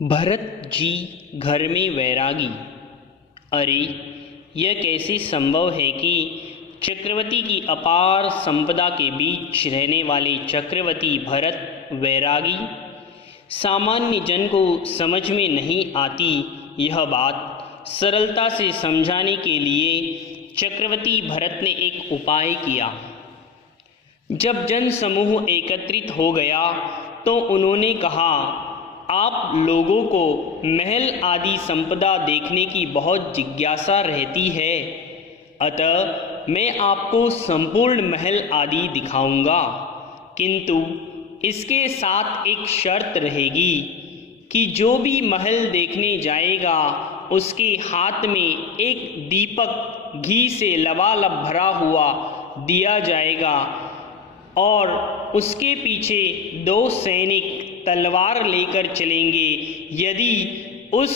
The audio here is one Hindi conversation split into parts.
भरत जी घर में वैरागी। अरे, यह कैसे संभव है कि चक्रवर्ती की अपार संपदा के बीच रहने वाले चक्रवर्ती भरत वैरागी। सामान्य जन को समझ में नहीं आती यह बात सरलता से समझाने के लिए चक्रवर्ती भरत ने एक उपाय किया। जब जन समूह एकत्रित हो गया तो उन्होंने कहा, आप लोगों को महल आदि संपदा देखने की बहुत जिज्ञासा रहती है, अतः मैं आपको संपूर्ण महल आदि दिखाऊंगा, किंतु इसके साथ एक शर्त रहेगी कि जो भी महल देखने जाएगा उसके हाथ में एक दीपक घी से लबालब भरा हुआ दिया जाएगा और उसके पीछे 2 सैनिक तलवार लेकर चलेंगे। यदि उस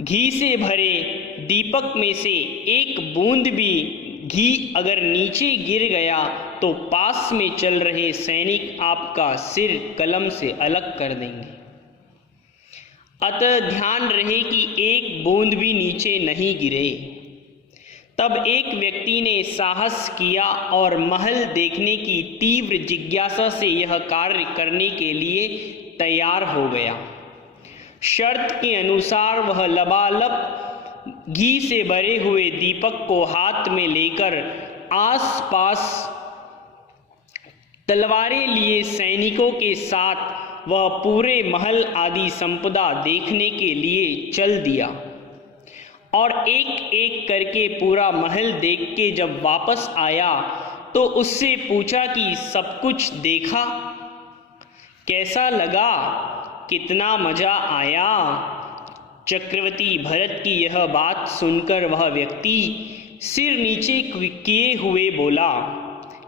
घी से भरे दीपक में से एक बूंद भी घी अगर नीचे गिर गया तो पास में चल रहे सैनिक आपका सिर कलम से अलग कर देंगे। अतः ध्यान रहे कि एक बूंद भी नीचे नहीं गिरे। तब एक व्यक्ति ने साहस किया और महल देखने की तीव्र जिज्ञासा से यह कार्य करने के लिए तैयार हो गया। शर्त के अनुसार वह लबालब घी से भरे हुए दीपक को हाथ में लेकर आसपास तलवारें लिए सैनिकों के साथ वह पूरे महल आदि संपदा देखने के लिए चल दिया और एक एक करके पूरा महल देख के जब वापस आया तो उससे पूछा कि सब कुछ देखा, कैसा लगा, कितना मजा आया। चक्रवर्ती भरत की यह बात सुनकर वह व्यक्ति सिर नीचे किए हुए बोला,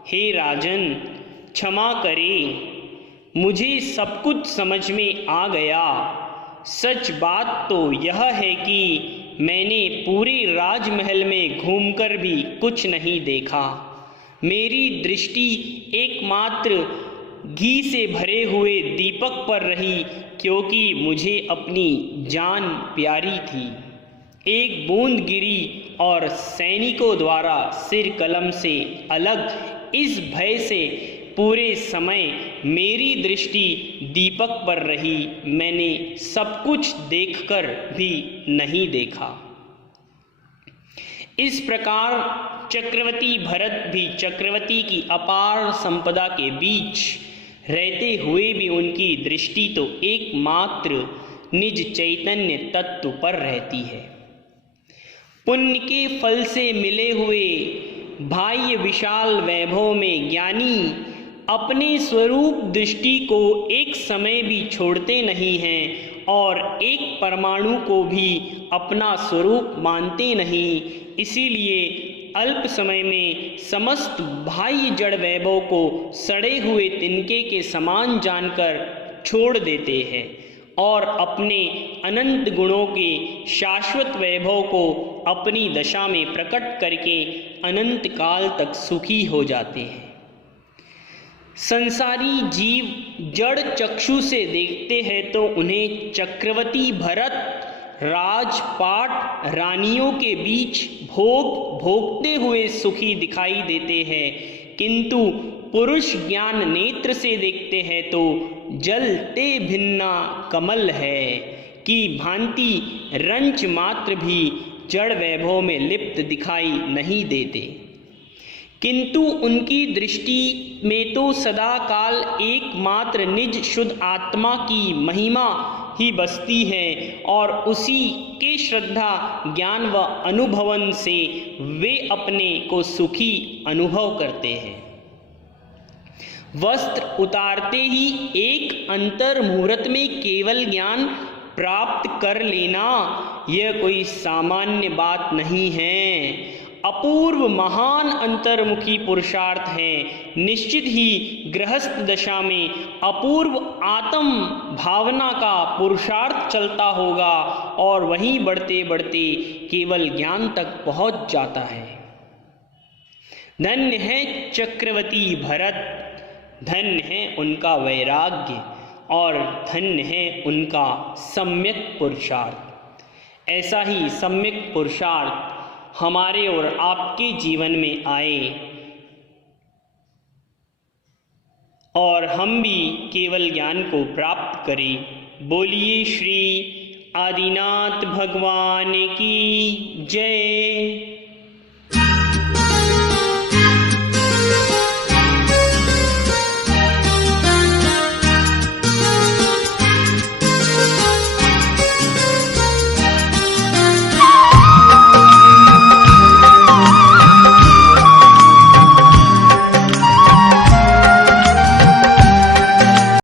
हे राजन, क्षमा करें, मुझे सब कुछ समझ में आ गया। सच बात तो यह है कि मैंने पूरे राजमहल में घूमकर भी कुछ नहीं देखा। मेरी दृष्टि एकमात्र घी से भरे हुए दीपक पर रही, क्योंकि मुझे अपनी जान प्यारी थी। एक बूंद गिरी और सैनिकों द्वारा सिर कलम से अलग, इस भय से पूरे समय मेरी दृष्टि दीपक पर रही। मैंने सब कुछ देखकर भी नहीं देखा। इस प्रकार चक्रवर्ती भरत भी चक्रवर्ती की अपार संपदा के बीच रहते हुए भी उनकी दृष्टि तो एकमात्र निज चैतन्य तत्व पर रहती है। पुण्य के फल से मिले हुए बाह्य विशाल वैभव में ज्ञानी अपने स्वरूप दृष्टि को एक समय भी छोड़ते नहीं हैं और एक परमाणु को भी अपना स्वरूप मानते नहीं। इसीलिए अल्प समय में समस्त बाह्य जड़ वैभव को सड़े हुए तिनके के समान जानकर छोड़ देते हैं और अपने अनंत गुणों के शाश्वत वैभव को अपनी दशा में प्रकट करके अनंत काल तक सुखी हो जाते हैं। संसारी जीव जड़ चक्षु से देखते हैं तो उन्हें चक्रवर्ती भरत राजपाट रानियों के बीच भोग भोगते हुए सुखी दिखाई देते हैं, किंतु पुरुष ज्ञान नेत्र से देखते हैं तो जलते भिन्ना कमल है कि भांति रंच मात्र भी जड़ वैभव में लिप्त दिखाई नहीं देते, किंतु उनकी दृष्टि में तो सदा काल एकमात्र निज शुद्ध आत्मा की महिमा ही बसती है और उसी के श्रद्धा ज्ञान व अनुभवन से वे अपने को सुखी अनुभव करते हैं। वस्त्र उतारते ही एक अंतर मुहूर्त में केवल ज्ञान प्राप्त कर लेना यह कोई सामान्य बात नहीं है, अपूर्व महान अंतर्मुखी पुरुषार्थ है। निश्चित ही गृहस्थ दशा में अपूर्व आत्म भावना का पुरुषार्थ चलता होगा और वहीं बढ़ते बढ़ते केवल ज्ञान तक पहुंच जाता है। धन्य है चक्रवर्ती भरत, धन्य है उनका वैराग्य और धन्य है उनका सम्यक पुरुषार्थ। ऐसा ही सम्यक पुरुषार्थ हमारे और आपके जीवन में आए और हम भी केवल ज्ञान को प्राप्त करें। बोलिए श्री आदिनाथ भगवान की जय।